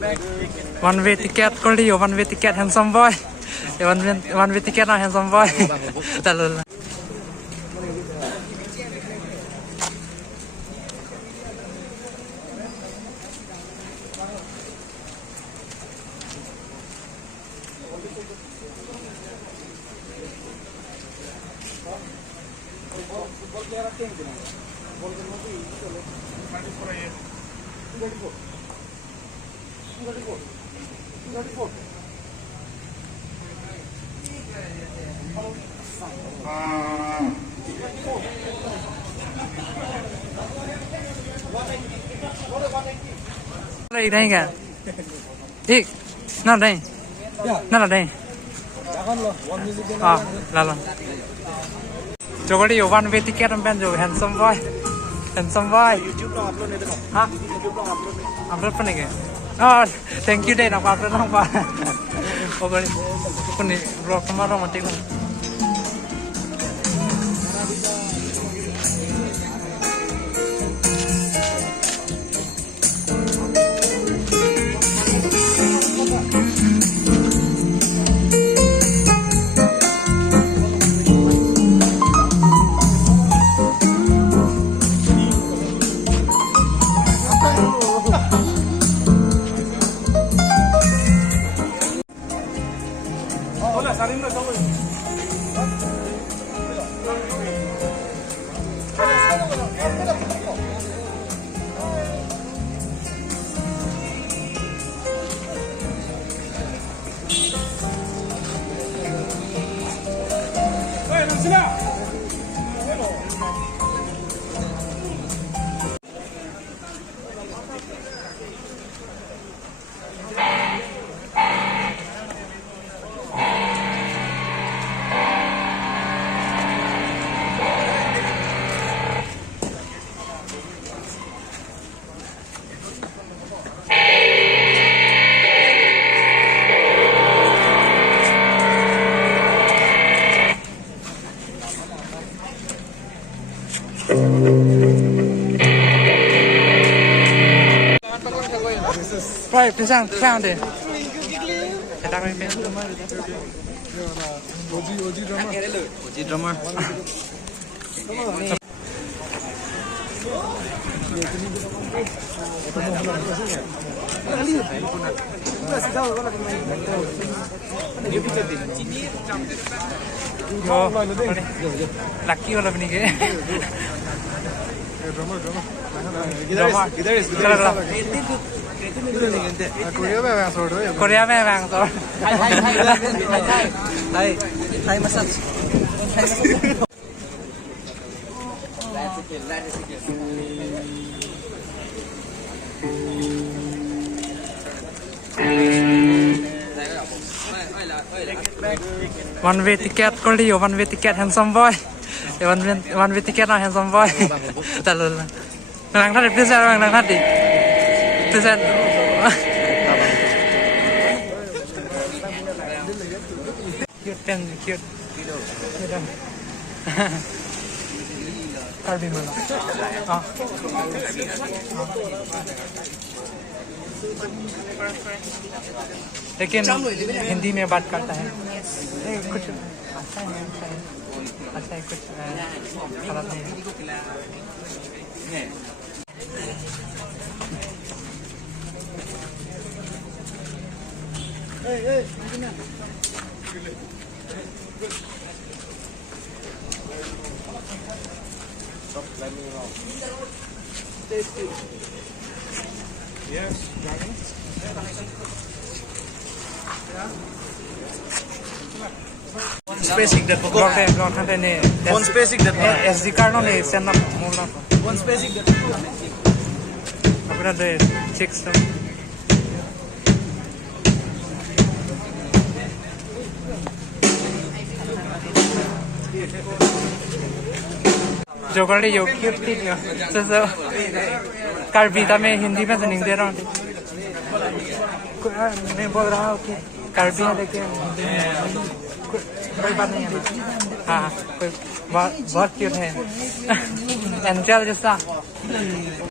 One way ticket कर लियो, one way ticket handsome boy, one way ticket ना handsome boy. चलो đây kìa, đi, nó đây, nó là đây, là, chỗ đi one way ticket em bên rồi handsome boy, hả, upload phân này kìa, thank you đây, nào upload không pa, ok, con này vlog không bao romantic luôn. Right, pisang, found it. OG drummer. Lucky वाला बनी गए. Korea में vàng rồi. Thai massage. One way ticket कर लियो, one way ticket handsome boy, one way ticket ना handsome boy. चलो नंग था present नंग था दी present. Cute pen, cute. कर भी मिला. लेकिन हिंदी में बात करता है. कुछ अच्छा है, अच्छा है, कुछ खराब नहीं है. Yes. Spacing that block ne one spacing that SD card no ne send up more na one spacing that apna de check stuff जो कर रही हो क्यों ठीक है तो कार्बिता में हिंदी में सुनिंग दे रहा हूँ मैं बोल रहा हूँ कि कार्बी है लेकिन कोई बात नहीं है हाँ कोई बहुत क्यूट है एंजल जैसा